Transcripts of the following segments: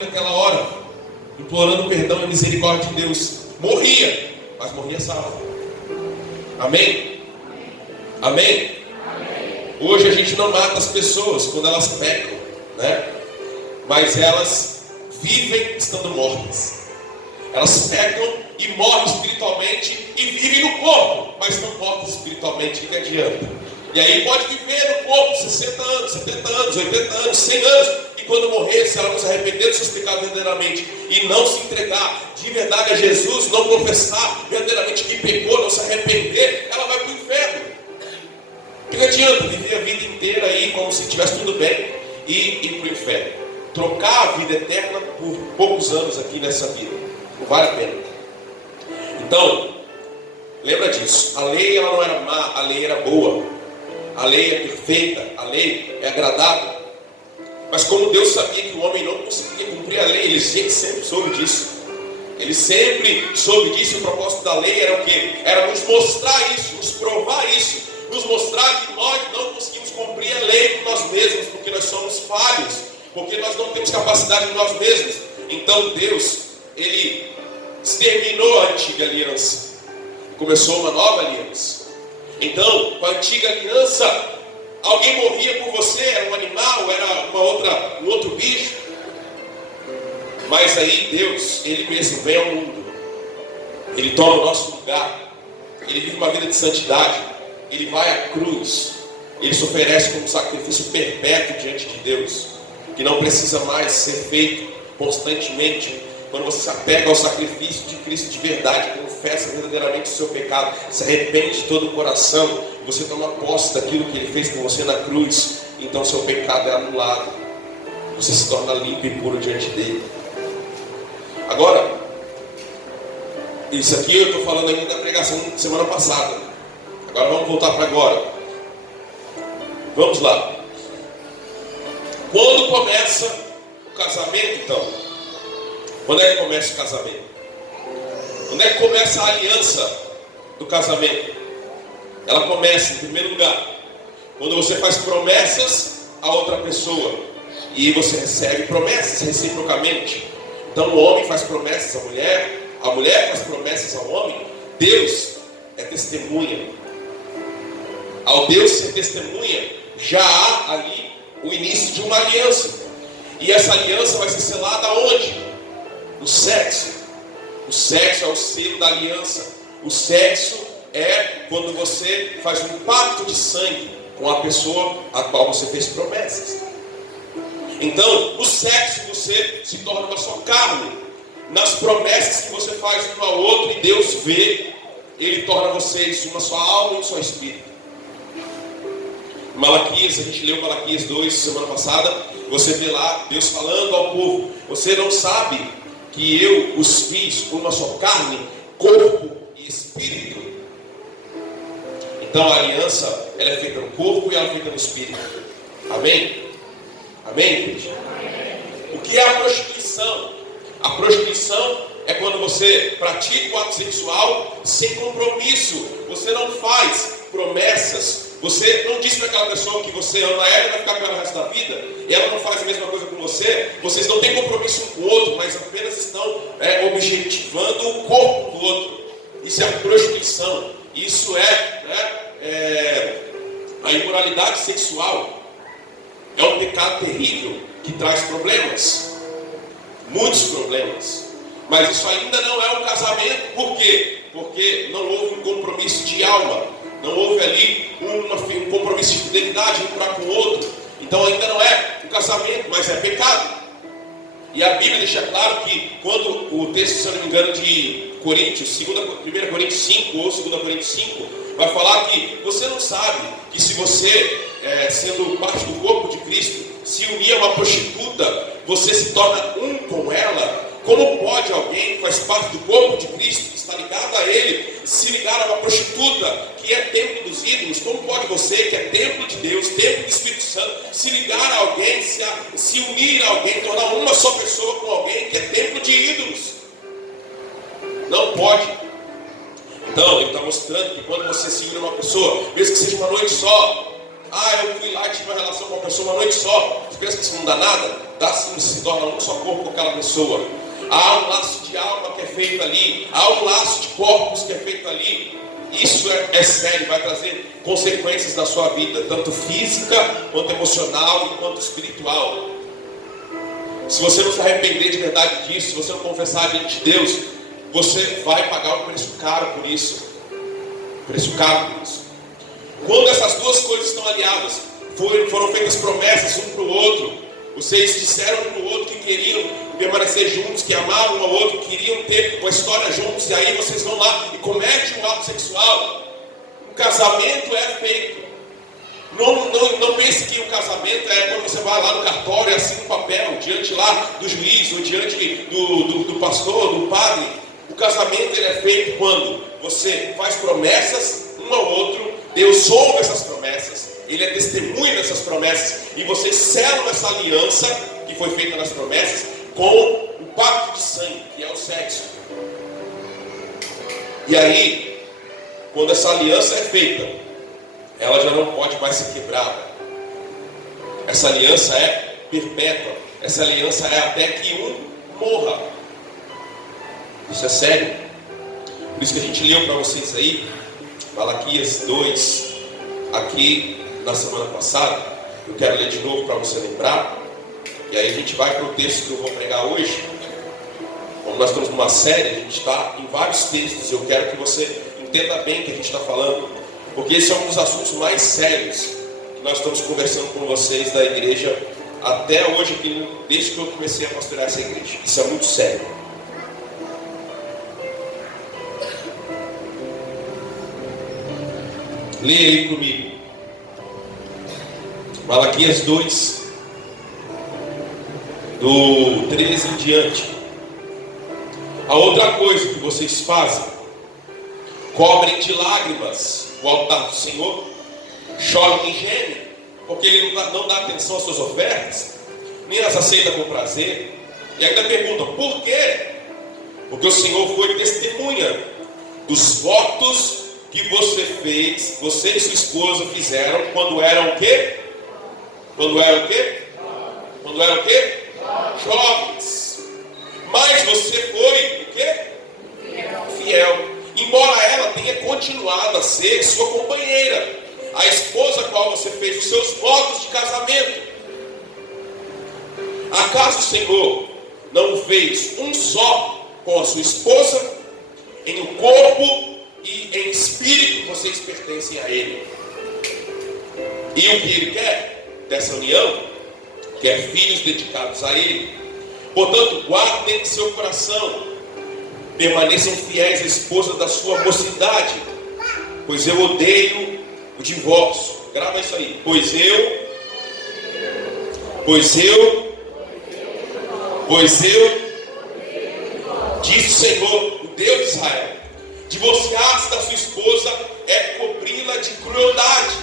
naquela hora, implorando perdão e misericórdia de Deus. Morria, mas morria salvo. Amém? Amém? Hoje a gente não mata as pessoas quando elas pecam, né? Mas elas vivem estando mortas. Elas pecam e morrem espiritualmente e vivem no corpo, mas estão mortas espiritualmente. O que adianta? E aí pode viver no corpo 60 anos, 70 anos, 80 anos, 100 anos. E quando morrer, se ela não se arrepender dos seus pecados verdadeiramente e não se entregar de verdade a Jesus, não confessar verdadeiramente que pecou, não se arrepender, ela vai para o inferno. O que adianta viver a vida inteira aí como se estivesse tudo bem e ir para o inferno? Trocar a vida eterna por poucos anos aqui nessa vida. Não vale a pena. Então, lembra disso. A lei ela não era má, a lei era boa. A lei é perfeita, a lei é agradável. Mas como Deus sabia que o homem não conseguia cumprir a lei, ele sempre soube disso. Ele sempre soube disso. E o propósito da lei era o quê? Era nos mostrar isso, nos provar isso, nos mostrar que nós não conseguimos cumprir a lei por nós mesmos, porque nós somos falhos, porque nós não temos capacidade em nós mesmos. Então Deus, Ele exterminou a antiga aliança, começou uma nova aliança. Então, com a antiga aliança, alguém morria por você, era um animal, era um outro bicho. Mas aí Deus, Ele mesmo vem ao mundo, Ele toma o nosso lugar, Ele vive uma vida de santidade, Ele vai à cruz, Ele se oferece como sacrifício perpétuo diante de Deus, que não precisa mais ser feito constantemente. Quando você se apega ao sacrifício de Cristo de verdade, confessa verdadeiramente o seu pecado, se arrepende de todo o coração, você toma posse daquilo que Ele fez por você na cruz, então seu pecado é anulado, você se torna limpo e puro diante dEle. Agora, isso aqui eu estou falando ainda da pregação de semana passada. Agora vamos voltar para agora. Vamos lá. Quando começa o casamento, então? Quando é que começa o casamento? Quando é que começa a aliança do casamento? Ela começa, em primeiro lugar, quando você faz promessas a outra pessoa e você recebe promessas reciprocamente. Então o homem faz promessas à mulher faz promessas ao homem. Deus é testemunha. Ao Deus ser testemunha, já há ali o início de uma aliança. E essa aliança vai ser selada onde? No sexo. O sexo é o selo da aliança. O sexo é quando você faz um pacto de sangue com a pessoa a qual você fez promessas. Então, no sexo você se torna uma só carne. Nas promessas que você faz um ao outro e Deus vê, Ele torna vocês uma só alma e um só espírito. Malaquias, a gente leu Malaquias 2 semana passada. Você vê lá Deus falando ao povo: você não sabe que eu os fiz uma só carne, corpo e espírito? Então a aliança, ela é feita no corpo e ela é feita no espírito. Amém? Amém, gente? O que é a prostituição? A prostituição é quando você pratica o ato sexual sem compromisso. Você não faz promessas. Você não diz para aquela pessoa que você ama ela e vai ficar com ela o resto da vida, e ela não faz a mesma coisa com você. Vocês não têm compromisso um com o outro, mas apenas estão objetivando o corpo do outro. Isso é prostituição. Isso é a imoralidade sexual. É um pecado terrível que traz problemas, muitos problemas. Mas isso ainda não é um casamento. Por quê? Porque não houve um compromisso de alma. Não houve ali um compromisso de fidelidade um para com o outro. Então ainda não é um casamento, mas é pecado. E a Bíblia deixa claro que quando o texto, se eu não me engano, de Coríntios, 1 Coríntios 5 ou 2 Coríntios 5, vai falar que você não sabe que se você, sendo parte do corpo de Cristo, se unir a uma prostituta, você se torna um com ela. Como pode alguém que faz parte do corpo de Cristo, que está ligado a Ele, se ligar a uma prostituta que é templo dos ídolos? Como pode você, que é templo de Deus, templo do Espírito Santo, se ligar a alguém, se unir a alguém, tornar uma só pessoa com alguém que é templo de ídolos? Não pode. Então, ele está mostrando que quando você se une a uma pessoa, mesmo que seja uma noite só, eu fui lá e tive uma relação com uma pessoa uma noite só, você pensa que isso não dá nada? se torna um só corpo com aquela pessoa. Há um laço de alma que é feito ali, há um laço de corpos que é feito ali. Isso é sério, vai trazer consequências na sua vida, tanto física, quanto emocional e quanto espiritual. Se você não se arrepender de verdade disso, se você não confessar diante de Deus, você vai pagar um preço caro por isso. Preço caro por isso. Quando essas duas coisas estão aliadas, foram feitas promessas um para o outro, vocês disseram um para o outro que queriam permanecer juntos, que amavam um ao outro, que queriam ter uma história juntos, e aí vocês vão lá e cometem um ato sexual. O casamento é feito. Não pense que o casamento é quando você vai lá no cartório e assina um papel diante lá do juiz ou diante do pastor, do padre. O casamento ele é feito quando você faz promessas um ao outro, Deus ouve essas promessas, Ele é testemunha dessas promessas, e vocês selam essa aliança que foi feita nas promessas com o pacto de sangue, que é o sexo. E aí, quando essa aliança é feita, ela já não pode mais ser quebrada. Essa aliança é perpétua. Essa aliança é até que um morra. Isso é sério. Por isso que a gente leu para vocês aí Malaquias 2 aqui na semana passada. Eu quero ler de novo para você lembrar. E aí a gente vai para o texto que eu vou pregar hoje. Como nós estamos numa série, a gente está em vários textos. Eu quero que você entenda bem o que a gente está falando, porque esse é um dos assuntos mais sérios que nós estamos conversando com vocês da igreja até hoje, desde que eu comecei a pastorear essa igreja. Isso é muito sério. Leia aí comigo Malaquias 2, do 13 em diante. A outra coisa que vocês fazem: cobrem de lágrimas o altar do Senhor, choram e gemem, porque Ele não dá atenção às suas ofertas, nem as aceita com prazer. E ainda perguntam: por quê? Porque o Senhor foi testemunha dos votos que você fez, você e sua esposa fizeram quando eram o quê? Quando eram o quê? Quando eram o quê? Jovens. Mas você foi o quê? Fiel. Embora ela tenha continuado a ser sua companheira, a esposa a qual você fez os seus votos de casamento. Acaso o Senhor não fez um só com a sua esposa? Em um corpo e em espírito vocês pertencem a Ele. E o que Ele quer dessa união? Quer filhos dedicados a Ele. Portanto, guardem seu coração, permaneçam fiéis à esposa da sua mocidade, pois eu odeio o divórcio. Grava isso aí. Pois eu diz o Senhor, o Deus de Israel: divorciar-se da sua esposa é cobri-la de crueldade.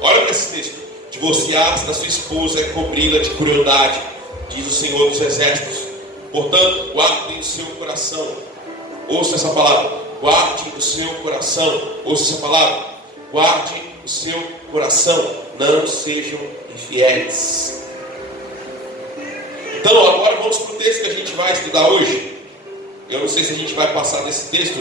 Olha para esse texto. Divorciar-se da sua esposa é cobri-la de crueldade, diz o Senhor dos Exércitos. Portanto, guardem o seu coração. Ouça essa palavra. Guarde o seu coração. Ouça essa palavra. Guarde o seu coração. Não sejam infiéis. Então, agora vamos para o texto que a gente vai estudar hoje. Eu não sei se a gente vai passar desse texto.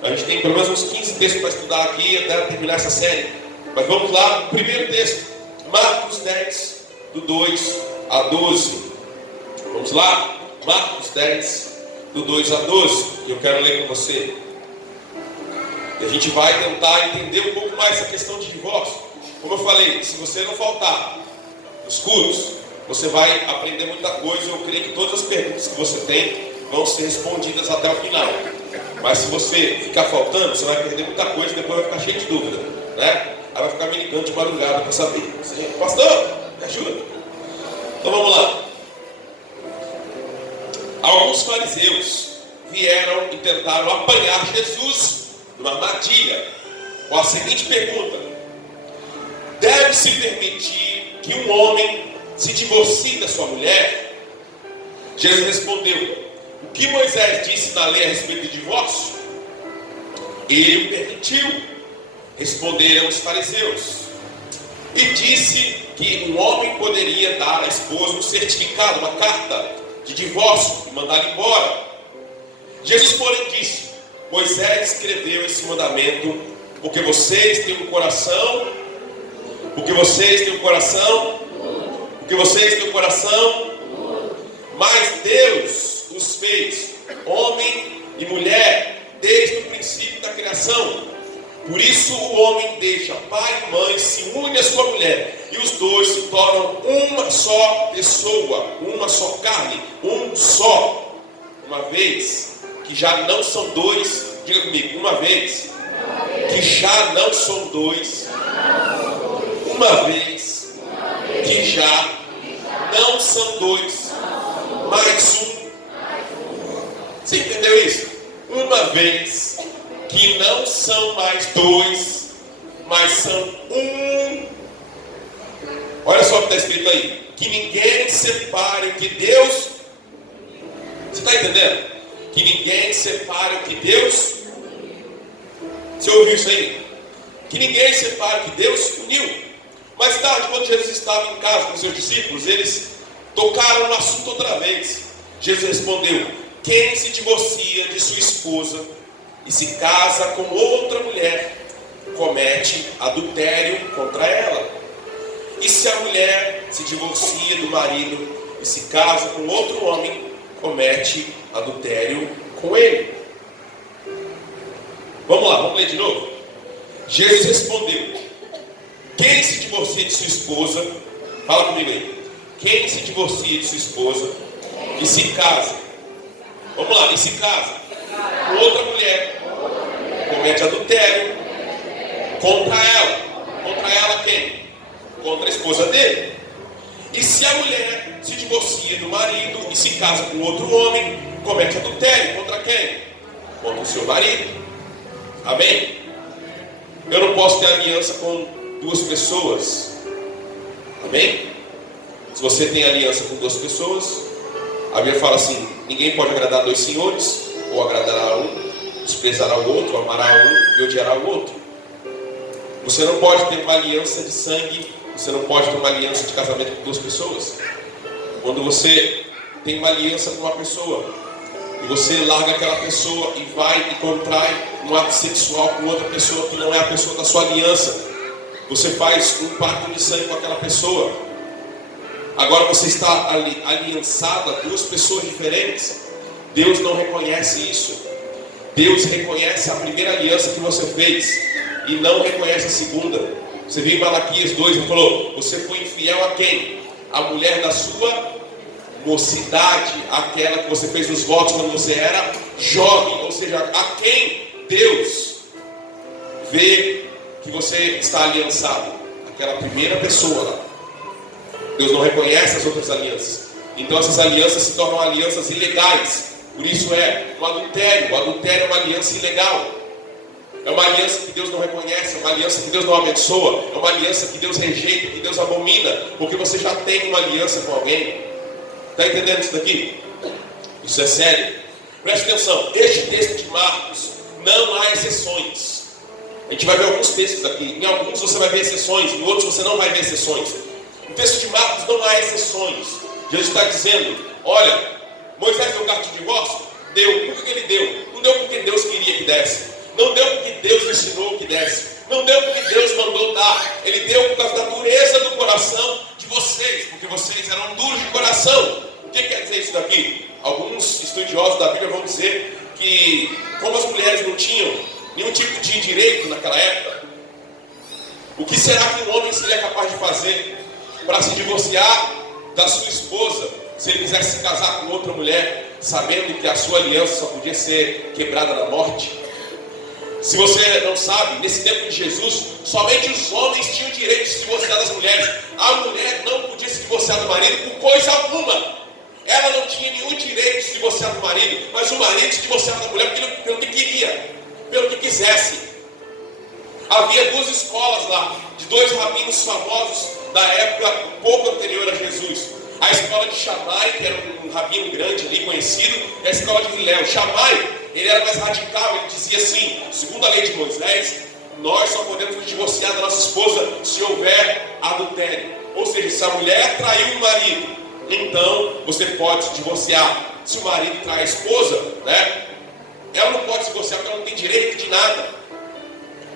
A gente tem pelo menos uns 15 textos para estudar aqui até terminar essa série. Mas vamos lá, primeiro texto, Marcos 10, do 2 a 12. Vamos lá, Marcos 10, do 2 a 12, que eu quero ler com você. E a gente vai tentar entender um pouco mais essa questão de divórcio. Como eu falei, se você não faltar nos cultos, você vai aprender muita coisa. Eu creio que todas as perguntas que você tem vão ser respondidas até o final. Mas se você ficar faltando, você vai perder muita coisa e depois vai ficar cheio de dúvida, né? Aí vai ficar me ligando de madrugada para saber. Pastor, me ajuda. Então vamos lá. Alguns fariseus vieram e tentaram apanhar Jesus numa armadilha com a seguinte pergunta: deve-se permitir que um homem se divorcie da sua mulher? Jesus respondeu: o que Moisés disse na lei a respeito de divórcio? Ele o permitiu. Responderam os fariseus. E disse que um homem poderia dar à esposa um certificado, uma carta de divórcio e mandá-la embora. Jesus, porém, disse: Moisés escreveu esse mandamento porque vocês têm um coração, porque vocês têm um coração, porque vocês têm um coração, mas Deus os fez homem e mulher desde o princípio da criação. Por isso o homem deixa pai e mãe, se une à sua mulher, e os dois se tornam uma só pessoa, uma só carne, um só. Uma vez que já não são dois, diga comigo, uma vez que já não são dois, uma vez que já não são dois, mais um. Você entendeu isso? Uma vez que não são mais dois, mas são um. Olha só o que está escrito aí: que ninguém separe o que Deus. Você está entendendo? Que ninguém separe o que Deus. Você ouviu isso aí? Que ninguém separe o que Deus uniu. Mais tarde, quando Jesus estava em casa com seus discípulos, eles tocaram no assunto outra vez. Jesus respondeu: quem se divorcia de sua esposa e se casa com outra mulher, comete adultério contra ela. E se a mulher se divorcia do marido e se casa com outro homem, comete adultério com ele. Vamos lá, vamos ler de novo. Jesus respondeu: quem se divorcia de sua esposa, fala comigo aí, quem se divorcia de sua esposa e se casa, vamos lá, e se casa com outra mulher, comete adultério contra ela. Contra ela quem? Contra a esposa dele. E se a mulher se divorcia do marido e se casa com outro homem, comete adultério contra quem? Contra o seu marido. Amém? Eu não posso ter aliança com duas pessoas. Amém? Se você tem aliança com duas pessoas, a Bíblia fala assim: ninguém pode agradar dois senhores, ou agradará a um, desprezará o outro, amará um e odiará o outro. Você não pode ter uma aliança de sangue, você não pode ter uma aliança de casamento com duas pessoas. Quando você tem uma aliança com uma pessoa e você larga aquela pessoa e vai e contrai um ato sexual com outra pessoa que não é a pessoa da sua aliança, você faz um pacto de sangue com aquela pessoa. Agora você está aliançado a duas pessoas diferentes. Deus não reconhece isso. Deus reconhece a primeira aliança que você fez e não reconhece a segunda. Você viu em Malaquias 2, ele falou: você foi infiel a quem? A mulher da sua mocidade, aquela que você fez os votos quando você era jovem. Ou seja, a quem Deus vê que você está aliançado? Aquela primeira pessoa lá. Deus não reconhece as outras alianças. Então essas alianças se tornam alianças ilegais. Por isso é um adultério. O adultério é uma aliança ilegal. É uma aliança que Deus não reconhece, é uma aliança que Deus não abençoa, é uma aliança que Deus rejeita, que Deus abomina, porque você já tem uma aliança com alguém. Está entendendo isso daqui? Isso é sério. Preste atenção, este texto de Marcos não há exceções. A gente vai ver alguns textos aqui. Em alguns você vai ver exceções, em outros você não vai ver exceções. No texto de Marcos não há exceções. Jesus está dizendo: olha, Moisés deu carta de divórcio? Deu. Por que ele deu? Não deu porque Deus queria que desse. Não deu porque Deus ensinou que desse. Não deu porque Deus mandou dar. Ele deu por causa da dureza do coração de vocês, porque vocês eram duros de coração. O que quer dizer isso daqui? Alguns estudiosos da Bíblia vão dizer que, como as mulheres não tinham nenhum tipo de direito naquela época, o que será que um homem seria capaz de fazer para se divorciar da sua esposa, se ele quisesse se casar com outra mulher, sabendo que a sua aliança só podia ser quebrada na morte? Se você não sabe, nesse tempo de Jesus, somente os homens tinham direito de se divorciar das mulheres. A mulher não podia se divorciar do marido por coisa alguma. Ela não tinha nenhum direito de se divorciar do marido, mas o marido se divorciava da mulher pelo que queria, pelo que quisesse. Havia duas escolas lá, de dois rabinos famosos da época um pouco anterior a Jesus. A escola de Shammai, que era um rabino grande ali, conhecido, e a escola de Hillel. Shammai, ele era mais radical, ele dizia assim: segundo a lei de Moisés, nós só podemos nos divorciar da nossa esposa se houver adultério. Ou seja, se a mulher traiu o marido, então você pode se divorciar. Se o marido trai a esposa, né? Ela não pode se divorciar porque ela não tem direito de nada.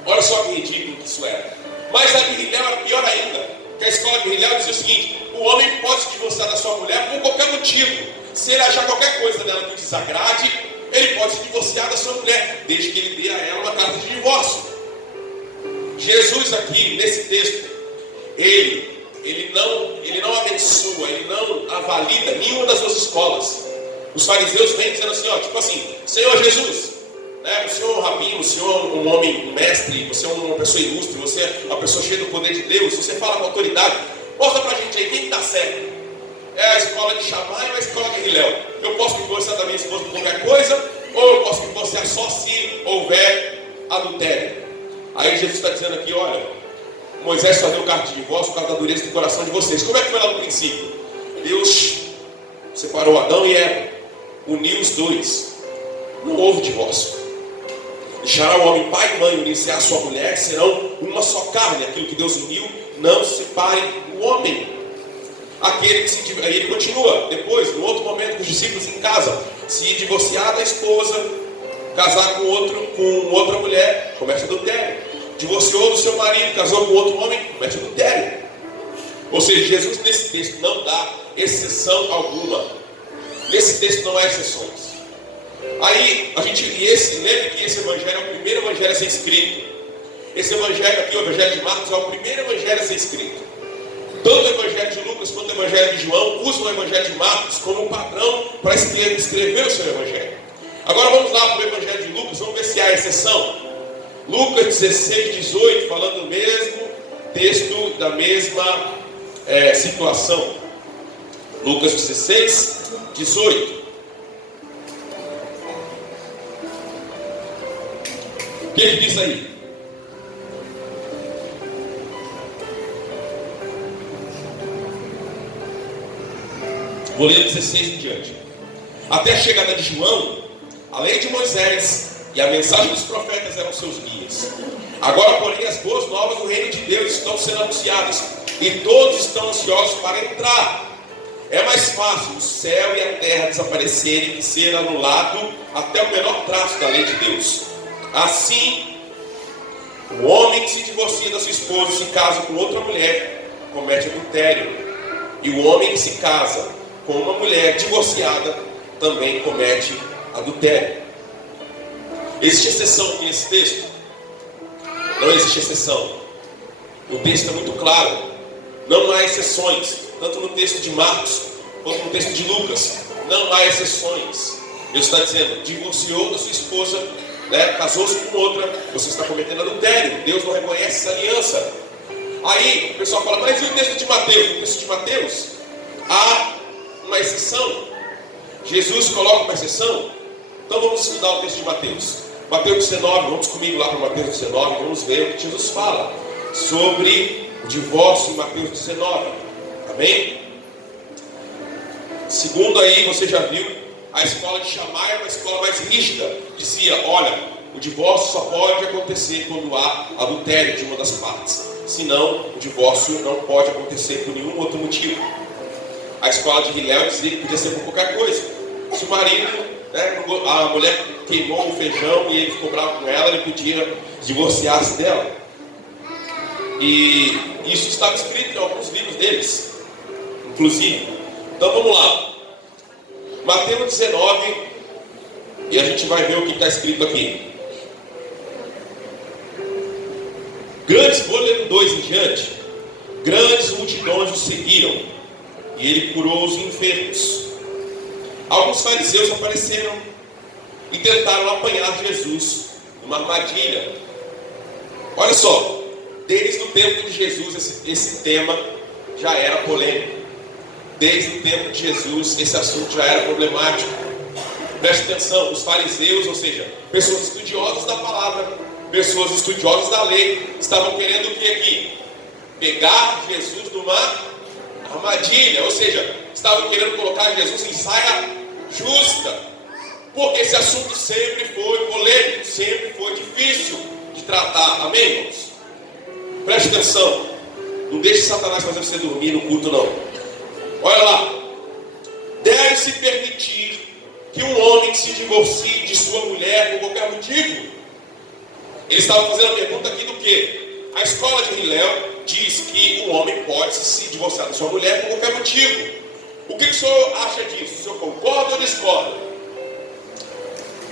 Olha só que ridículo que isso era. Mas a Guirrilhel era pior ainda. Que a escola Guirrilhel dizia o seguinte: o homem pode se divorciar da sua mulher por qualquer motivo. Se ele achar qualquer coisa nela que desagrade, ele pode se divorciar da sua mulher, desde que ele dê a ela uma carta de divórcio. Jesus aqui, nesse texto, ele não abençoa, ele não avalida nenhuma das duas escolas. Os fariseus vêm dizendo assim, ó, tipo assim: Senhor Jesus, né, o Senhor é um rabino, o Senhor é um homem, um mestre, você é uma pessoa ilustre, você é uma pessoa cheia do poder de Deus, você fala com autoridade, mostra pra gente aí quem está certo. É a escola de Shammai ou a escola de Hillel? Eu posso me divorciar da minha esposa por qualquer coisa, ou eu posso me divorciar só se houver adultério? Aí Jesus está dizendo aqui, olha, Moisés só deu carta de divórcio por causa da dureza do coração de vocês. Como é que foi lá no princípio? Deus separou Adão e Eva, uniu os dois, não houve divórcio. Deixará o homem pai e mãe, unir-se à sua mulher, serão uma só carne. Aquilo que Deus uniu, não separe o homem. Aquele que se... Aí ele continua, depois, no outro momento, com os discípulos em casa, se divorciar da esposa, casar com outra mulher, comete adultério. Divorciou do seu marido, casou com outro homem, comete adultério. Ou seja, Jesus nesse texto não dá exceção alguma. Nesse texto não há exceções. Aí, lembre que esse evangelho é o primeiro evangelho a ser escrito. Esse evangelho aqui, o evangelho de Marcos, é o primeiro evangelho a ser escrito. Tanto o evangelho de Lucas quanto o evangelho de João usam o evangelho de Marcos como um padrão para escrever o seu evangelho. Agora vamos lá para o evangelho de Lucas, vamos ver se há exceção. Lucas 16, 18, falando do mesmo texto, da mesma situação. Lucas 16, 18. O que ele diz aí? Vou ler 16 em diante. Até a chegada de João, a lei de Moisés e a mensagem dos profetas eram seus guias. Agora, porém, as boas novas do reino de Deus estão sendo anunciadas, e todos estão ansiosos para entrar. É mais fácil o céu e a terra desaparecerem que ser anulado até o menor traço da lei de Deus. Assim, o homem que se divorcia da sua esposa e se casa com outra mulher comete adultério. E o homem que se casa com uma mulher divorciada também comete adultério. Existe exceção aqui nesse texto? Não existe exceção. O texto é muito claro. Não há exceções. Tanto no texto de Marcos quanto no texto de Lucas. Não há exceções. Deus está dizendo: divorciou da sua esposa, né, casou-se com outra, você está cometendo adultério. Deus não reconhece essa aliança. Aí o pessoal fala: mas e o texto de Mateus? No texto de Mateus há uma exceção. Jesus coloca uma exceção. Então vamos estudar o texto de Mateus. Mateus 19, vamos comigo lá para Mateus 19, vamos ver o que Jesus fala sobre o divórcio em Mateus 19. Amém? Segundo aí, você já viu, a escola de Shammai é uma escola mais rígida. Dizia: olha, o divórcio só pode acontecer quando há adultério de uma das partes. Senão, o divórcio não pode acontecer por nenhum outro motivo. A escola de Hillel dizia que podia ser por qualquer coisa. Se o marido, né, a mulher queimou o feijão e ele ficou bravo com ela, ele podia divorciar-se dela. E isso estava escrito em alguns livros deles, inclusive. Então vamos lá. Mateus 19, e a gente vai ver o que está escrito aqui. Vou ler 2 em diante. Grandes multidões o seguiram, e ele curou os enfermos. Alguns fariseus apareceram e tentaram apanhar Jesus numa armadilha. Olha só, desde o tempo de Jesus esse tema já era polêmico. Desde o tempo de Jesus esse assunto já era problemático. Preste atenção, os fariseus, ou seja, pessoas estudiosas da palavra, pessoas estudiosas da lei, estavam querendo o que aqui? Pegar Jesus numa armadilha, ou seja, estavam querendo colocar Jesus em saia justa, porque esse assunto sempre foi polêmico, sempre foi difícil de tratar. Amém, irmãos? Preste atenção. Não deixe Satanás fazer você dormir no culto, não. Olha lá. Deve-se permitir que um homem se divorcie de sua mulher por qualquer motivo? Ele estava fazendo a pergunta aqui do quê? A escola de Hillel diz que um homem pode se divorciar da sua mulher por qualquer motivo. O que o senhor acha disso? O senhor concorda ou discorda?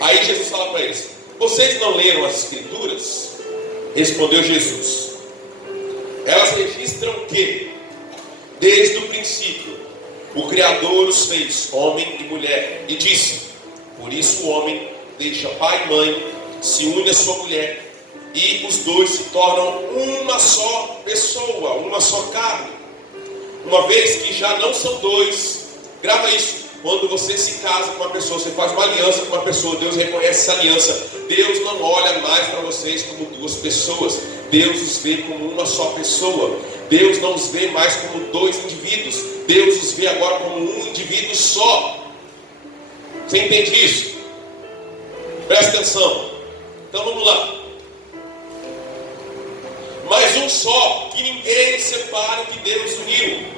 Aí Jesus fala para eles: vocês não leram as Escrituras? Respondeu Jesus: elas registram que, desde o princípio, o Criador os fez homem e mulher, e disse: por isso o homem deixa pai e mãe, se une à sua mulher, e os dois se tornam uma só pessoa, uma só carne. Uma vez que já não são dois, grava isso. Quando você se casa com uma pessoa, você faz uma aliança com uma pessoa, Deus reconhece essa aliança. Deus não olha mais para vocês como duas pessoas. Deus os vê como uma só pessoa. Deus não os vê mais como dois indivíduos. Deus os vê agora como um indivíduo só. Você entende isso? Presta atenção. Então vamos lá. Mas um só, que ninguém separe o que Deus uniu.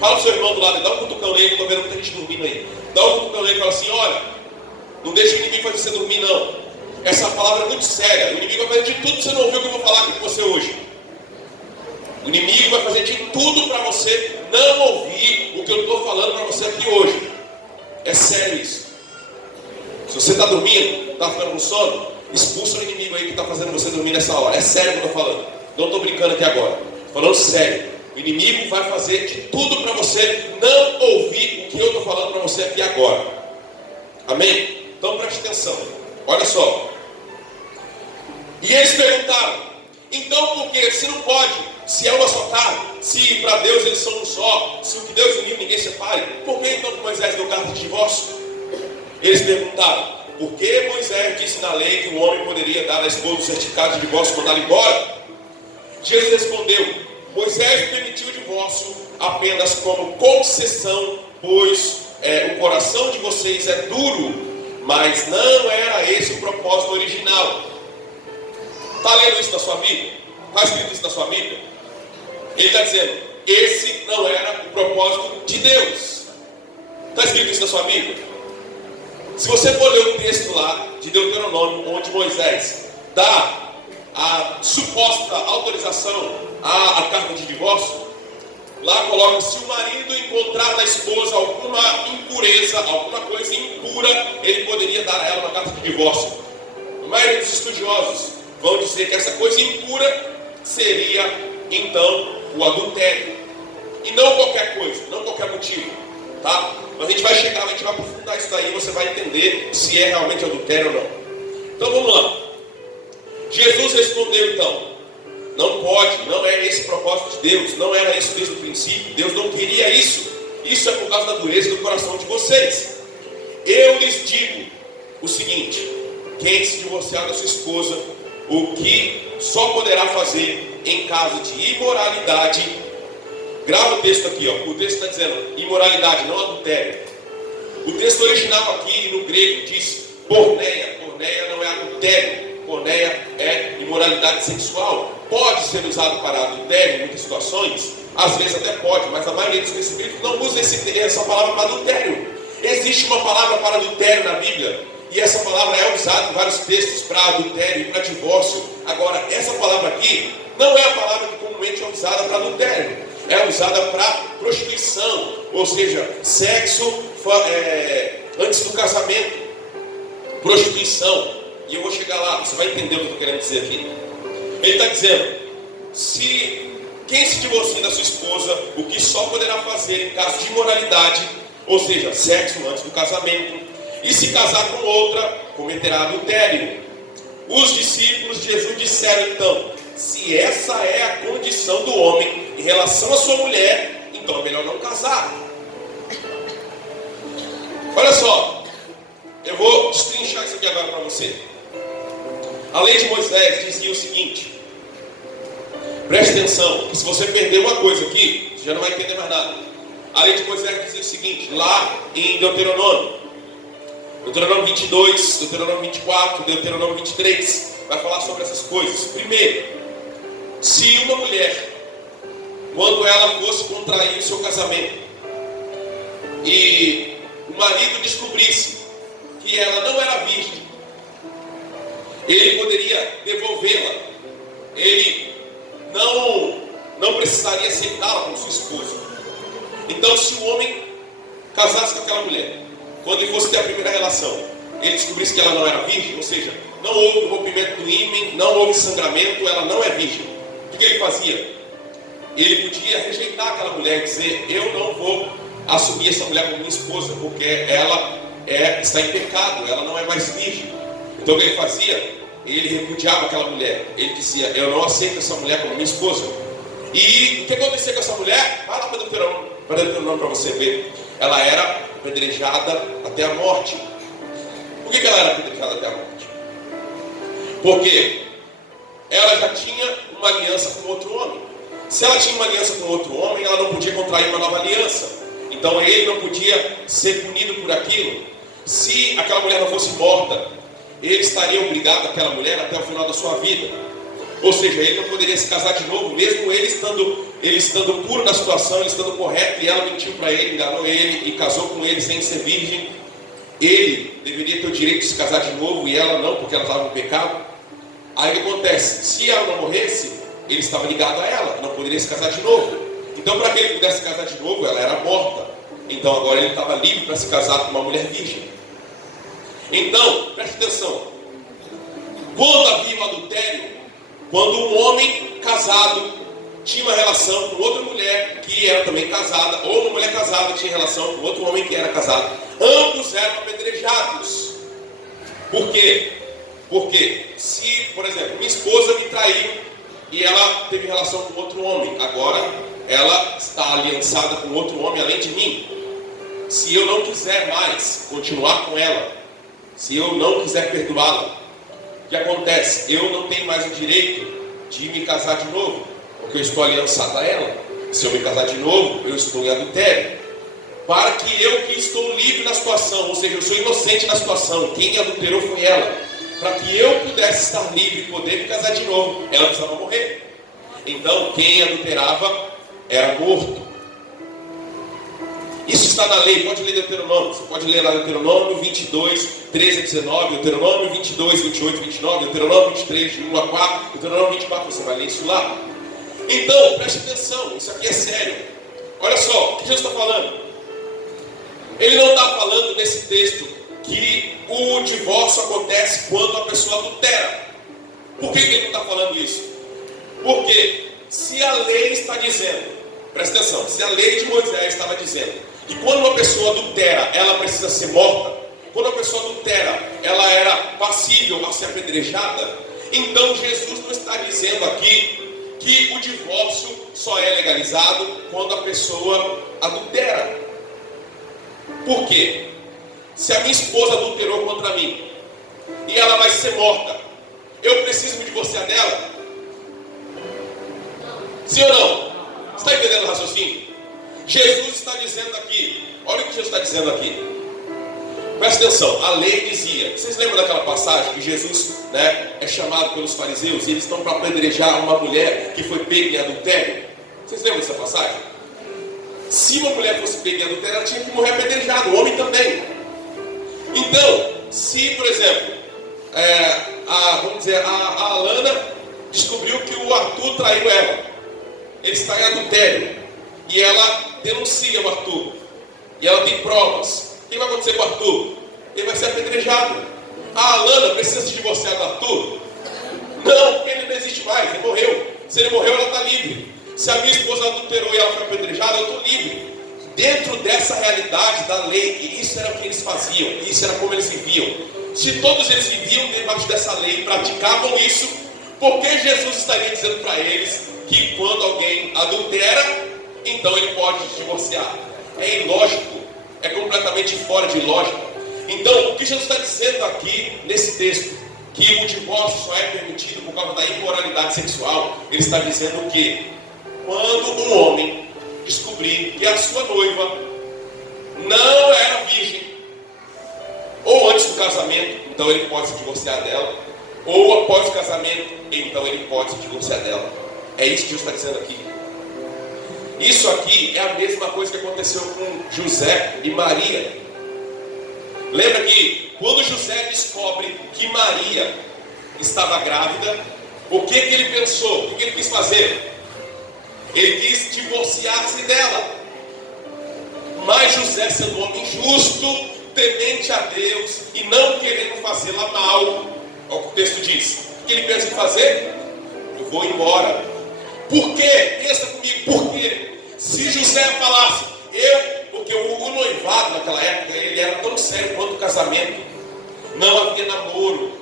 Fala pro seu irmão do lado, dá um cutucão nele, eu estou vendo muita gente dormindo aí. Dá um cutucão nele e fala assim: olha, não deixa o inimigo fazer você dormir, não. Essa palavra é muito séria. O inimigo vai fazer de tudo que você não ouviu que eu vou falar aqui com você hoje. O inimigo vai fazer de tudo para você não ouvir o que eu estou falando para você aqui hoje. É sério isso. Se você está dormindo, está ficando com sono, expulsa o inimigo aí que está fazendo você dormir nessa hora. É sério o que eu estou falando. Não estou brincando aqui agora. Estou falando sério. O inimigo vai fazer de tudo para você não ouvir o que eu estou falando para você aqui agora. Amém? Então preste atenção. Olha só. E eles perguntaram: então por que? Se não pode, se é uma só carne, se para Deus eles são um só, se o que Deus uniu ninguém separe, por que então Moisés deu carta de divórcio? Eles perguntaram: por que Moisés disse na lei que o homem poderia dar à esposa um certificado de divórcio e mandá-la embora? Jesus respondeu: Moisés permitiu o divórcio apenas como concessão, pois o coração de vocês é duro, mas não era esse o propósito original. Está lendo isso na sua Bíblia? Está escrito isso na sua Bíblia? Ele está dizendo: esse não era o propósito de Deus. Está escrito isso na sua Bíblia? Se você for ler o texto lá de Deuteronômio, onde Moisés dá a suposta autorização à carta de divórcio, lá coloca: se o marido encontrar na esposa alguma impureza, alguma coisa impura, ele poderia dar a ela uma carta de divórcio. A maioria dos estudiosos vão dizer que essa coisa impura seria então o adultério, e não qualquer coisa, não qualquer motivo, tá? Mas a gente vai chegar, a gente vai aprofundar isso daí, você vai entender se é realmente adultério ou não. Então vamos lá. Jesus respondeu então: não pode, não é esse o propósito de Deus, não era isso desde o princípio, Deus não queria isso. Isso é por causa da dureza do coração de vocês. Eu lhes digo o seguinte: quem se divorciar da sua esposa, o que só poderá fazer em caso de imoralidade, grava o texto aqui, ó. O texto está dizendo imoralidade, não adultério. O texto original aqui no grego diz porneia. Porneia não é adultério. Porneia é imoralidade sexual. Pode ser usado para adultério em muitas situações, às vezes até pode, mas a maioria dos espíritos não usa essa palavra para adultério. Existe uma palavra para adultério na Bíblia, e essa palavra é usada em vários textos para adultério e para divórcio. Agora, essa palavra aqui não é a palavra que comumente é usada para adultério, é usada para prostituição, ou seja, sexo antes do casamento, prostituição. E eu vou chegar lá, você vai entender o que eu estou querendo dizer aqui. Ele está dizendo: se quem se divorcia da sua esposa, o que só poderá fazer em caso de imoralidade, ou seja, sexo antes do casamento, e se casar com outra, cometerá adultério. Os discípulos de Jesus disseram então: se essa é a condição do homem em relação à sua mulher, então é melhor não casar. Olha só, eu vou destrinchar isso aqui agora para você. A lei de Moisés dizia o seguinte: preste atenção, que se você perder uma coisa aqui, você já não vai entender mais nada. A lei de Moisés dizia o seguinte, lá em Deuteronômio 22, Deuteronômio 24, Deuteronômio 23, vai falar sobre essas coisas. Primeiro, se uma mulher quando ela fosse contrair o seu casamento e o marido descobrisse que ela não era virgem, ele poderia devolvê-la, ele não precisaria aceitá-la como sua esposa. Então, se o homem casasse com aquela mulher, quando ele fosse ter a primeira relação, ele descobrisse que ela não era virgem, ou seja, não houve rompimento do ímen, não houve sangramento, ela não é virgem, o que ele fazia? Ele podia rejeitar aquela mulher e dizer: eu não vou assumir essa mulher como minha esposa, porque ela está em pecado, ela não é mais virgem. Então o que ele fazia? Ele repudiava aquela mulher. Ele dizia: eu não aceito essa mulher como minha esposa. E o que aconteceu com essa mulher? Vai lá para Deuteronômio para você ver. Ela era apedrejada até a morte. Por que ela era apedrejada até a morte? Porque ela já tinha uma aliança com outro homem. Se ela tinha uma aliança com outro homem, ela não podia contrair uma nova aliança. Então ele não podia ser punido por aquilo. Se aquela mulher não fosse morta, ele estaria obrigado àquela mulher até o final da sua vida. Ou seja, ele não poderia se casar de novo, mesmo ele estando puro na situação, ele estando correto, e ela mentiu para ele, enganou ele e casou com ele sem ser virgem. Ele deveria ter o direito de se casar de novo e ela não, porque ela estava no pecado. Aí o que acontece? Se ela não morresse, ele estava ligado a ela, não poderia se casar de novo. Então, para que ele pudesse se casar de novo, ela era morta. Então agora ele estava livre para se casar com uma mulher virgem. Então, preste atenção. Quando havia o adultério, quando um homem casado tinha uma relação com outra mulher que era também casada, ou uma mulher casada tinha relação com outro homem que era casado, ambos eram apedrejados. Por quê? Porque se, por exemplo, minha esposa me traiu e ela teve relação com outro homem, agora ela está aliançada com outro homem além de mim. Se eu não quiser mais continuar com ela, se eu não quiser perdoá-la, o que acontece? Eu não tenho mais o direito de me casar de novo, porque eu estou aliançado a ela. Se eu me casar de novo, eu estou em adultério. Para que eu que estou livre na situação, ou seja, eu sou inocente na situação, quem adulterou foi ela. Para que eu pudesse estar livre e poder me casar de novo, ela precisava morrer. Então, quem adulterava era morto. Isso está na lei, pode ler Deuteronômio. Você pode ler lá Deuteronômio 22, 13 a 19, Deuteronômio 22, 28, 29, Deuteronômio 23, de 1 a 4, Deuteronômio 24, você vai ler isso lá. Então, preste atenção, isso aqui é sério. Olha só, o que Jesus está falando? Ele não está falando nesse texto que o divórcio acontece quando a pessoa adultera. Por que ele não está falando isso? Porque se a lei está dizendo, presta atenção, se a lei de Moisés estava dizendo que quando uma pessoa adultera, ela precisa ser morta, quando a pessoa adultera, ela era passível a ser apedrejada, então Jesus não está dizendo aqui que o divórcio só é legalizado quando a pessoa adultera. Por quê? Se a minha esposa adulterou contra mim e ela vai ser morta, eu preciso me divorciar dela? Sim ou não? Você está entendendo o raciocínio? Jesus está dizendo aqui, olha o que Jesus está dizendo aqui. Presta atenção, a lei dizia, vocês lembram daquela passagem que Jesus, é chamado pelos fariseus e eles estão para apedrejar uma mulher que foi pega em adultério? Vocês lembram dessa passagem? Se uma mulher fosse pega em adultério, ela tinha que morrer apedrejada, o homem também. Então, se, por exemplo, a Alana descobriu que o Arthur traiu ela, ele está em adultério, e ela denuncia o Arthur, e ela tem provas, o que vai acontecer com o Arthur? Ele vai ser apedrejado. A Alana precisa se divorciar do Arthur? Não, porque ele não existe mais, ele morreu. Se ele morreu, ela está livre. Se a minha esposa adulterou e ela foi apedrejada, eu estou livre. Dentro dessa realidade da lei, e isso era o que eles faziam, isso era como eles viviam. Se todos eles viviam debaixo dessa lei, praticavam isso, por que Jesus estaria dizendo para eles que quando alguém adultera, então ele pode se divorciar? É ilógico, é completamente fora de lógica. Então, o que Jesus está dizendo aqui nesse texto, que o divórcio só é permitido por causa da imoralidade sexual, ele está dizendo que quando um homem descobrir que a sua noiva não era virgem, ou antes do casamento, então ele pode se divorciar dela, ou após o casamento, então ele pode se divorciar dela. É isso que Jesus está dizendo aqui. Isso aqui é a mesma coisa que aconteceu com José e Maria. Lembra que quando José descobre que Maria estava grávida, o que ele pensou? O que ele quis fazer? Ele quis divorciar-se dela. Mas José, sendo um homem justo, temente a Deus e não querendo fazê-la mal, olha o que o texto diz. O que ele pensa em fazer? Eu vou embora. Por quê? Pensa comigo, por quê? Se José falasse, porque o noivado naquela época, ele era tão sério quanto o casamento. Não havia namoro.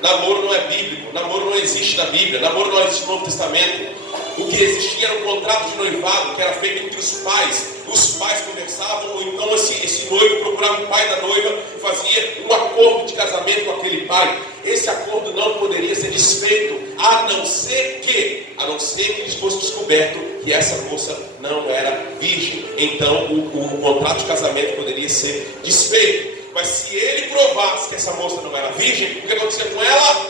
Namoro não é bíblico. Namoro não existe na Bíblia. Namoro não existe no Novo Testamento. O que existia era um contrato de noivado que era feito entre os pais. Os pais conversavam, ou então esse noivo procurava o pai da noiva e fazia um acordo de casamento com aquele pai. Esse acordo não poderia ser desfeito, a não ser que fosse descoberto que essa moça não era virgem. Então o contrato de casamento poderia ser desfeito. Mas se ele provasse que essa moça não era virgem, o que acontecia com ela?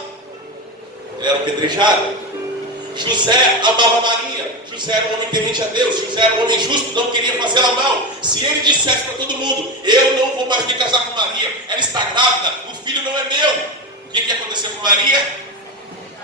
Ela era apedrejada. José amava Maria. José era um homem temente a Deus. José era um homem justo, não queria fazê-la mal. Se ele dissesse para todo mundo, eu não vou mais me casar com Maria, ela está grávida, o filho não é meu, o que ia acontecer com Maria?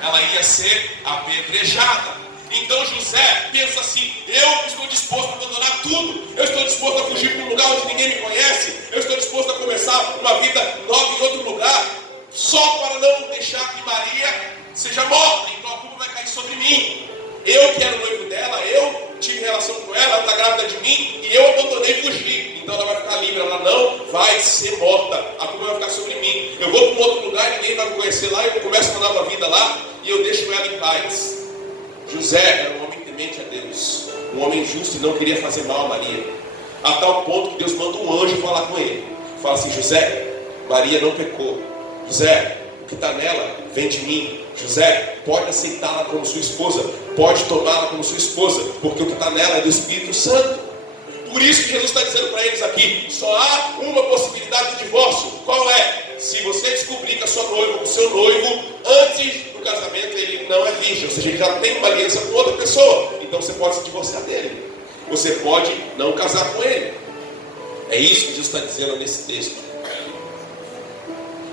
Ela ia ser apedrejada. Então José pensa assim, eu estou disposto a abandonar tudo, eu estou disposto a fugir para um lugar onde ninguém me conhece, eu estou disposto a começar uma vida nova em outro lugar, só para não deixar que Maria seja morta. Então a culpa vai cair sobre mim. Eu que era o noivo dela, eu tive relação com ela, ela está grávida de mim, e eu abandonei e fugi. Então ela vai ficar livre, ela não vai ser morta, a culpa vai ficar sobre mim. Eu vou para um outro lugar e ninguém vai me conhecer lá, eu começo uma nova vida lá, e eu deixo ela em paz. José era um homem temente a Deus, um homem justo e não queria fazer mal a Maria, a tal ponto que Deus manda um anjo falar com ele. Fala assim, José, Maria não pecou. José, o que está nela vem de mim. José, pode aceitá-la como sua esposa, pode tomá-la como sua esposa, porque o que está nela é do Espírito Santo. Por isso que Jesus está dizendo para eles aqui, só há uma possibilidade de divórcio. Qual é? Se você descobrir que a sua noiva, o seu noivo, antes do casamento, ele não é virgem, ou seja, ele já tem uma aliança com outra pessoa, então você pode se divorciar dele. Você pode não casar com ele. É isso que Jesus está dizendo nesse texto.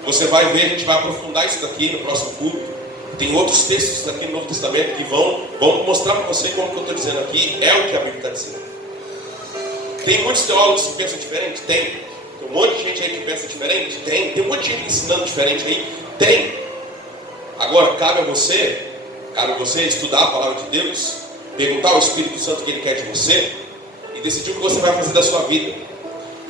Você vai ver, a gente vai aprofundar isso daqui no próximo culto. Tem outros textos aqui no Novo Testamento que vão mostrar para você como que eu estou dizendo aqui é o que a Bíblia está dizendo. Tem muitos teólogos que pensam diferente? Tem um monte de gente aí que pensa diferente? Tem um monte de gente ensinando diferente aí? Tem. Agora, cabe a você estudar a palavra de Deus, perguntar ao Espírito Santo o que Ele quer de você e decidir o que você vai fazer da sua vida.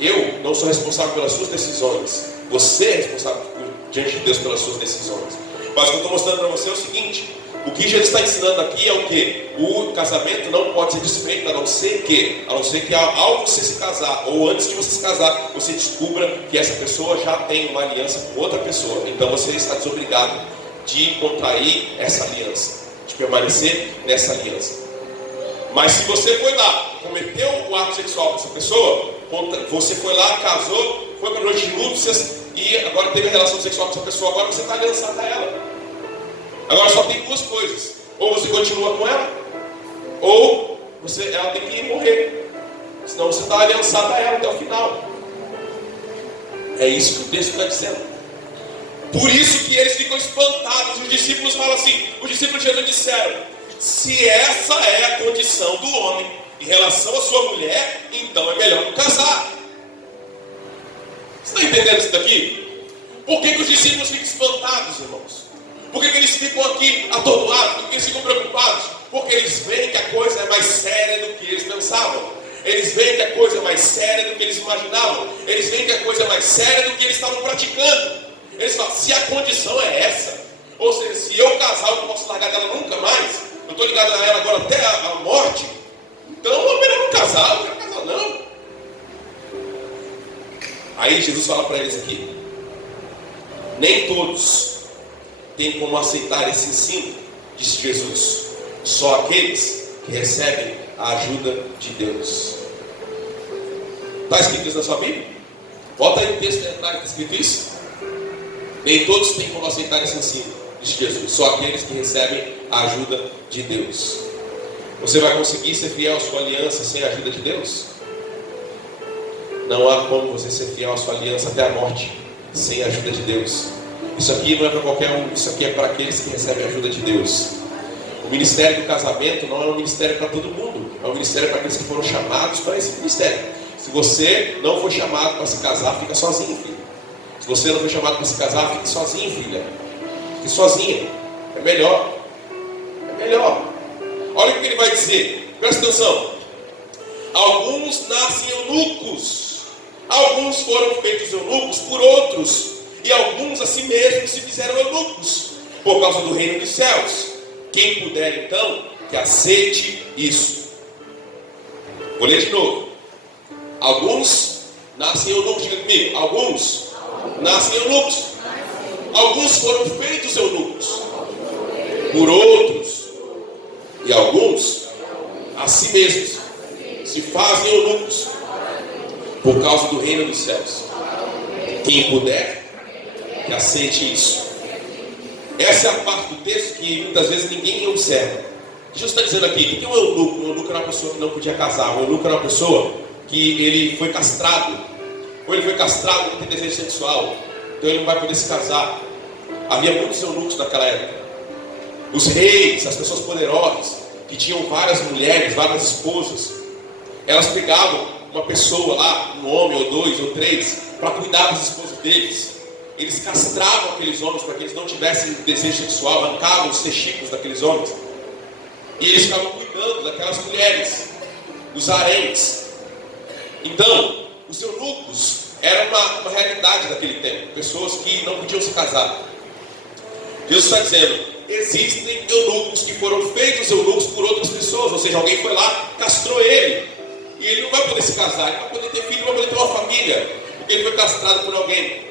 Eu não sou responsável pelas suas decisões. Você é responsável diante de Deus pelas suas decisões. Mas o que eu estou mostrando para você é o seguinte: o que Jesus está ensinando aqui é o que? O casamento não pode ser desfeito, a não ser que ao você se casar, ou antes de você se casar, você descubra que essa pessoa já tem uma aliança com outra pessoa. Então você está desobrigado de contrair essa aliança, de permanecer nessa aliança. Mas se você foi lá, cometeu o ato sexual com essa pessoa, você foi lá, casou, foi para a noite de núpcias e agora teve a relação sexual com essa pessoa, agora você está aliançado a ela. Agora só tem duas coisas: ou você continua com ela, ou ela tem que morrer, senão você está aliançado a ela até o final. É isso que o texto está dizendo. Por isso que eles ficam espantados. Os discípulos falam assim, os discípulos de Jesus disseram: se essa é a condição do homem em relação à sua mulher, então é melhor não casar. Você está entendendo isso daqui? Por que os discípulos ficam espantados, irmãos? Por que eles ficam aqui atordoados? Por que eles ficam preocupados? Porque eles veem que a coisa é mais séria do que eles pensavam. Eles veem que a coisa é mais séria do que eles imaginavam. Eles veem que a coisa é mais séria do que eles estavam praticando. Eles falam, se a condição é essa, ou seja, se eu casar eu não posso largar dela nunca mais, eu estou ligado a ela agora até a morte, então é melhor não casar, eu não quero casar não. Aí Jesus fala para eles aqui: nem todos têm como aceitar esse ensino, disse Jesus, só aqueles que recebem a ajuda de Deus. Está escrito isso na sua Bíblia? Volta aí o texto atrás, está escrito isso? Nem todos têm como aceitar esse ensino, disse Jesus, só aqueles que recebem a ajuda de Deus. Você vai conseguir ser fiel à sua aliança sem a ajuda de Deus? Não há como você ser fiel à sua aliança até a morte sem a ajuda de Deus. Isso aqui não é para qualquer um, isso aqui é para aqueles que recebem a ajuda de Deus. O ministério do casamento não é um ministério para todo mundo, é um ministério para aqueles que foram chamados para esse ministério. Se você não for chamado para se casar, fica sozinho, filho. Se você não for chamado para se casar, fique sozinho, filha. Fique sozinha. É melhor. É melhor. Olha o que ele vai dizer. Presta atenção. Alguns nascem eunucos. Alguns foram feitos eunucos por outros. E alguns a si mesmos se fizeram eunucos por causa do reino dos céus. Quem puder então, que aceite isso. Vou ler de novo. Alguns nascem eunucos. Diga comigo. Alguns nascem eunucos. Alguns foram feitos eunucos por outros. E alguns a si mesmos se fazem eunucos por causa do reino dos céus. Quem puder, que aceite isso. Essa é a parte do texto que muitas vezes ninguém observa. Jesus está dizendo aqui, o que é um eunuco? Um eunuco era uma pessoa que não podia casar. Um eunuco era uma pessoa que ele foi castrado. Ou ele foi castrado, não tem desejo sexual. Então ele não vai poder se casar. Havia muitos eunucos naquela época. Os reis, as pessoas poderosas, que tinham várias mulheres, várias esposas, elas pegavam uma pessoa lá, um homem ou dois ou três, para cuidar das esposas deles. Eles castravam aqueles homens para que eles não tivessem desejo sexual, arrancavam os testículos daqueles homens. E eles ficavam cuidando daquelas mulheres, dos haréns. Então, os eunucos eram uma realidade daquele tempo. Pessoas que não podiam se casar. Jesus está dizendo, existem eunucos que foram feitos eunucos por outras pessoas. Ou seja, alguém foi lá, castrou ele. E ele não vai poder se casar, ele não vai poder ter filho, não vai poder ter uma família. Porque ele foi castrado por alguém.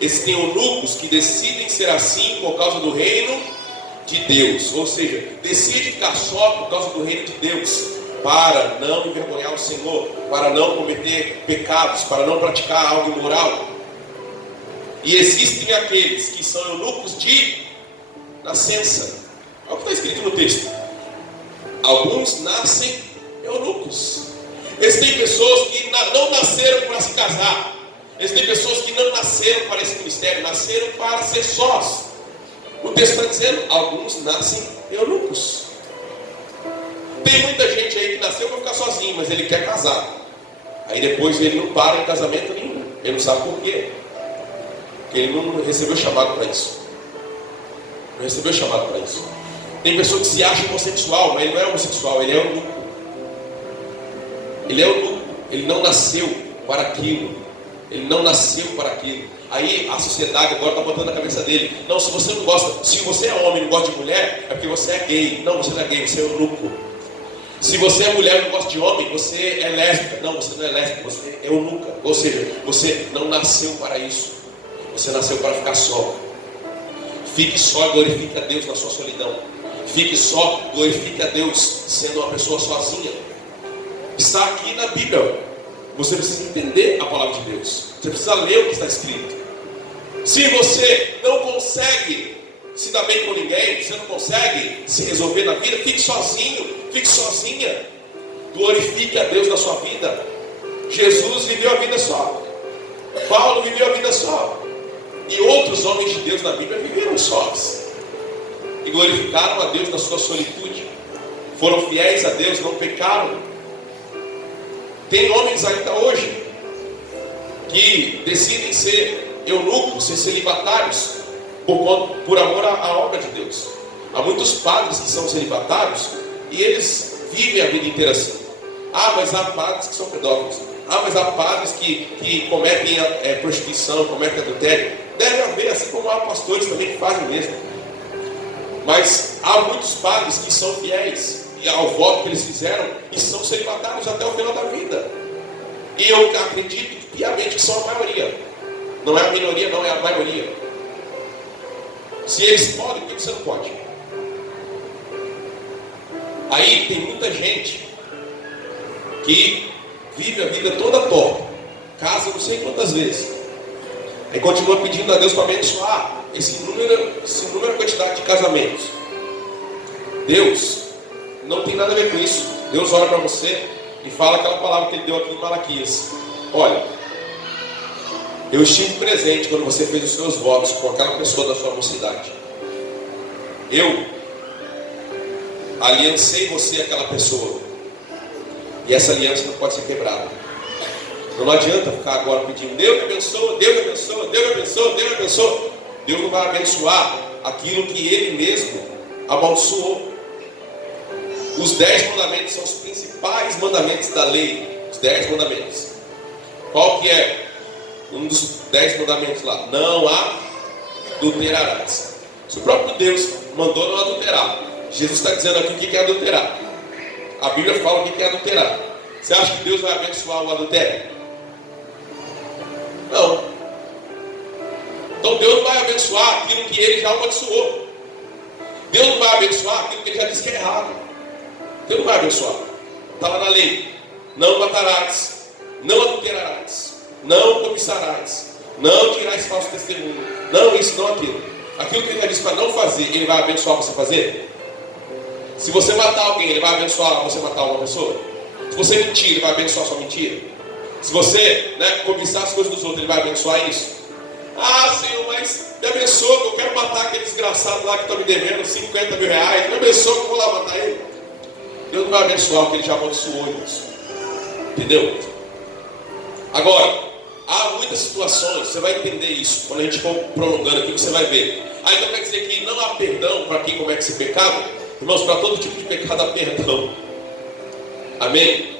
Existem eunucos que decidem ser assim por causa do reino de Deus. Ou seja, decide ficar só por causa do reino de Deus. Para não envergonhar o Senhor, para não cometer pecados, para não praticar algo imoral. E existem aqueles que são eunucos de nascença. Olha o que está escrito no texto. Alguns nascem eunucos. Existem pessoas que não nasceram para se casar. Existem pessoas que não nasceram para esse ministério, nasceram para ser sós. O texto está dizendo, alguns nascem eunucos. Tem muita gente aí que nasceu para ficar sozinho, mas ele quer casar. Aí depois ele não para em casamento nenhum. Ele não sabe por quê. Porque ele não recebeu chamado para isso. Não recebeu chamado para isso. Tem pessoa que se acha homossexual, mas ele não é homossexual, ele é eunuco. Ele é eunuco. Ele não nasceu para aquilo. Ele não nasceu para aquilo. Aí a sociedade agora está botando na cabeça dele. Não, se você não gosta, se você é homem e não gosta de mulher, é porque você é gay. Não, você não é gay, você é eunuco. Se você é mulher e não gosta de homem, você é lésbica. Não, você não é lésbica, você é eunuca. Ou seja, você não nasceu para isso. Você nasceu para ficar só. Fique só e glorifique a Deus na sua solidão. Fique só, glorifique a Deus sendo uma pessoa sozinha. Está aqui na Bíblia. Você precisa entender a palavra de Deus. Você precisa ler o que está escrito. Se você não consegue se dar bem com ninguém, você não consegue se resolver na vida, fique sozinho, fique sozinha. Glorifique a Deus na sua vida. Jesus viveu a vida só. Paulo viveu a vida só. E outros homens de Deus na Bíblia viveram sós. E glorificaram a Deus na sua solitude. Foram fiéis a Deus, não pecaram. Tem homens ainda hoje que decidem ser eunucos, ser celibatários, por amor à obra de Deus. Há muitos padres que são celibatários e eles vivem a vida inteira assim. Ah, mas há padres que são pedófilos. Ah, mas há padres que cometem prostituição, cometem adultério. Deve haver, assim como há pastores também que fazem mesmo. Mas há muitos padres que são fiéis e ao voto que eles fizeram e são celibatários até o final da vida. E eu acredito piamente que são a maioria. Não é a minoria, não é a maioria. Se eles podem, por que você não pode? Aí tem muita gente que vive a vida toda torta, casa não sei quantas vezes, aí continua pedindo a Deus para abençoar esse número, quantidade de casamentos. Deus não tem nada a ver com isso. Deus olha para você e fala aquela palavra que Ele deu aqui em Malaquias. Olha, eu estive presente quando você fez os seus votos com aquela pessoa da sua mocidade. Eu aliancei você àquela pessoa. E essa aliança não pode ser quebrada. Não adianta ficar agora pedindo: Deus me abençoa, Deus me abençoa, Deus me abençoa, Deus me abençoa. Deus não vai abençoar aquilo que Ele mesmo amaldiçoou. Os 10 mandamentos são os principais mandamentos da lei. Os 10 mandamentos. Qual que é um dos 10 mandamentos lá? Não adulterarás. Se o próprio Deus mandou não adulterar, Jesus está dizendo aqui o que é adulterar. A Bíblia fala o que é adulterar. Você acha que Deus vai abençoar o adultério? Não. Então Deus não vai abençoar aquilo que Ele já amaldiçoou. Deus não vai abençoar aquilo que Ele já disse que é errado. Deus não vai abençoar. Está lá na lei: não matarás, não adulterarás, não cobiçarás, não dirás falso testemunho, não isso, não aquilo. Aquilo que Ele já disse para não fazer, Ele vai abençoar você fazer? Se você matar alguém, Ele vai abençoar você matar uma pessoa? Se você mentir, Ele vai abençoar sua mentira? Se você cobiçar as coisas dos outros, Ele vai abençoar isso? Ah, Senhor, mas me abençoa, que eu quero matar aquele desgraçado lá que está me devendo 50 mil reais. Me abençoa que eu vou lá matar ele. Deus não vai abençoar o que Ele já abençoou isso. Entendeu? Agora, há muitas situações, você vai entender isso. Quando a gente for prolongando aqui, você vai ver. Ah, então quer dizer que não há perdão para quem comete esse pecado? Irmãos, para todo tipo de pecado há perdão. Amém?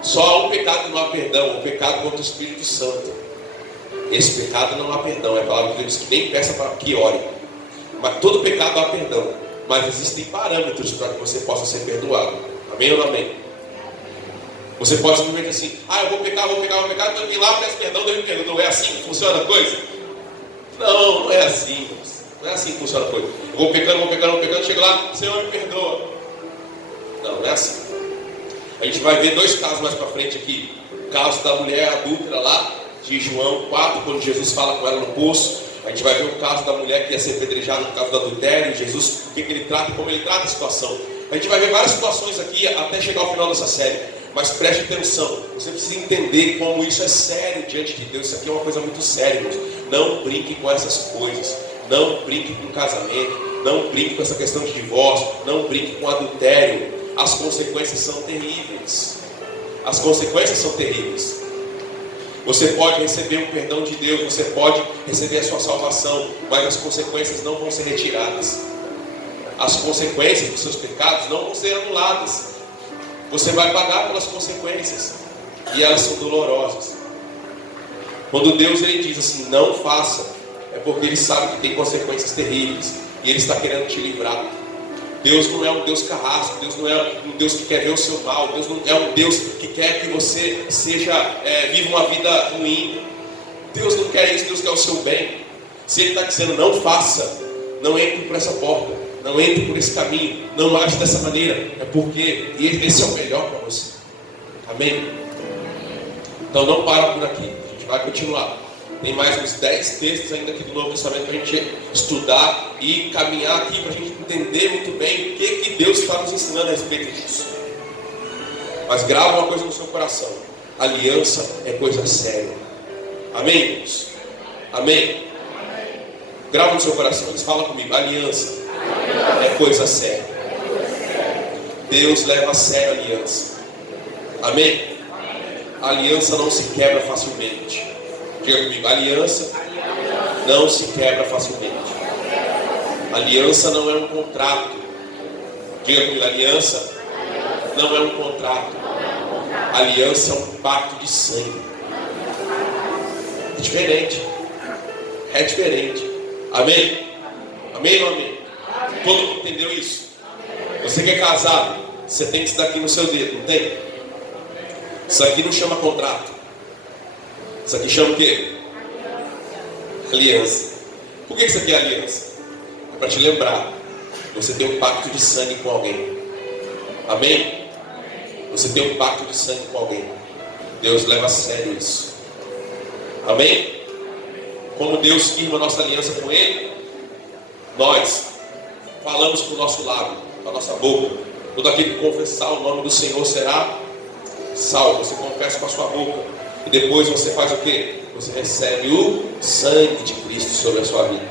Só há um pecado que não há perdão: o pecado contra o Espírito Santo. Esse pecado não há perdão. É a palavra de Deus que nem peça para que ore. Mas todo pecado há perdão. Mas existem parâmetros para que você possa ser perdoado. Amém ou não amém? Você pode simplesmente assim: ah, eu vou pecar, então eu vim lá, peço perdão, Deus me perdoa. Não é assim que funciona a coisa? Não, não é assim. Não é assim que funciona a coisa. Eu vou pecando, chego lá: Senhor, me perdoa. Não, não é assim. A gente vai ver 2 casos mais para frente aqui. O caso da mulher adúltera lá de João 4, quando Jesus fala com ela no poço. A gente vai ver o caso da mulher que ia ser apedrejada no caso do adultério. Jesus, o que ele trata e como ele trata a situação. A gente vai ver várias situações aqui até chegar ao final dessa série. Mas preste atenção, você precisa entender como isso é sério diante de Deus. Isso aqui é uma coisa muito séria, irmãos. Não brinque com essas coisas. Não brinque com casamento. Não brinque com essa questão de divórcio. Não brinque com adultério. As consequências são terríveis. As consequências são terríveis. Você pode receber o perdão de Deus, você pode receber a sua salvação, mas as consequências não vão ser retiradas. As consequências dos seus pecados não vão ser anuladas. Você vai pagar pelas consequências, e elas são dolorosas. Quando Deus ele diz assim: não faça, é porque Ele sabe que tem consequências terríveis, e Ele está querendo te livrar. Deus não é um Deus carrasco, Deus não é um Deus que quer ver o seu mal, Deus não é um Deus que quer que você viva uma vida ruim. Deus não quer isso, Deus quer o seu bem. Se Ele está dizendo: não faça, não entre por essa porta, não entre por esse caminho, não age dessa maneira, é porque esse é o melhor para você. Amém? Então não para por aqui, a gente vai continuar. Tem mais uns 10 textos ainda aqui do Novo Testamento para a gente estudar e caminhar aqui para a gente entender muito bem o que Deus está nos ensinando a respeito disso. Mas grava uma coisa no seu coração: aliança é coisa séria. Amém, irmãos? Amém? Grava no seu coração, eles falam comigo: aliança é coisa séria. Deus leva a sério a aliança. Amém? A aliança não se quebra facilmente. Diga comigo: aliança não se quebra facilmente. Aliança não é um contrato. Diga comigo: aliança não é um contrato. Aliança é um pacto de sangue. É diferente. É diferente. Amém? Amém ou amém? Todo mundo entendeu isso? Você que é casado, você tem isso daqui no seu dedo, não tem? Isso aqui não chama contrato. Isso aqui chama o quê? Aliança. Por que isso aqui é aliança? É para te lembrar. Você tem um pacto de sangue com alguém. Amém? Você tem um pacto de sangue com alguém. Deus leva a sério isso. Amém? Como Deus firma a nossa aliança com Ele, nós falamos com o nosso lábio, com a nossa boca, Todo aquele que confessar o nome do Senhor será salvo. Você confessa com a sua boca. E depois você faz o quê? Você recebe o sangue de Cristo sobre a sua vida.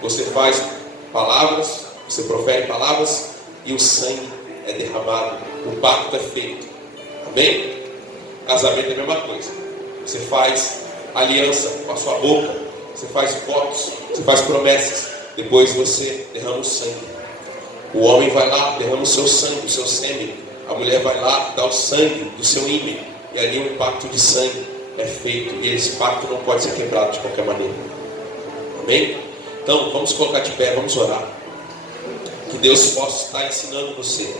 Você faz palavras, você profere palavras e o sangue é derramado. O pacto é feito. Amém? Casamento é a mesma coisa. Você faz aliança com a sua boca, você faz votos, você faz promessas. Depois você derrama o sangue. O homem vai lá, derrama o seu sangue, o seu sêmen. A mulher vai lá, dá o sangue do seu ímã. E ali um pacto de sangue é feito. E esse pacto não pode ser quebrado de qualquer maneira. Amém? Então, vamos colocar de pé, vamos orar. Que Deus possa estar ensinando você.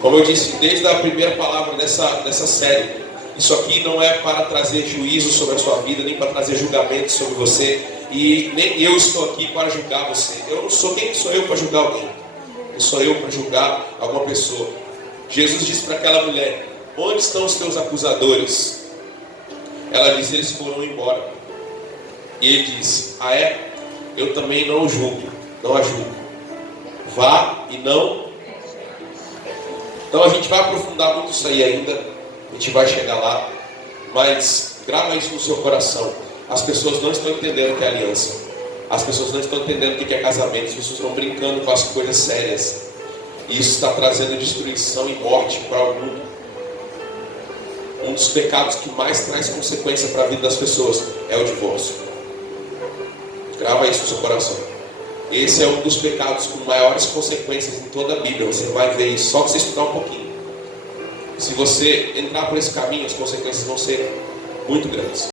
Como eu disse, desde a primeira palavra dessa série, isso aqui não é para trazer juízo sobre a sua vida, nem para trazer julgamento sobre você. E nem eu estou aqui para julgar você. Eu não sou, quem sou eu para julgar alguém? Quem sou eu para julgar alguma pessoa? Jesus disse para aquela mulher: onde estão os teus acusadores? Ela disse: eles foram embora. E ele disse: ah é? Eu também não julgo, não a julgo. Vá e não. Então a gente vai aprofundar muito isso aí ainda. A gente vai chegar lá. Mas grava isso no seu coração. As pessoas não estão entendendo o que é aliança. As pessoas não estão entendendo o que é casamento. As pessoas estão brincando com as coisas sérias. E isso está trazendo destruição e morte para o mundo. Um dos pecados que mais traz consequência para a vida das pessoas é o divórcio. Grava isso no seu coração. Esse é um dos pecados com maiores consequências em toda a Bíblia. Você vai ver isso só que você estudar um pouquinho. Se você entrar por esse caminho, as consequências vão ser muito grandes.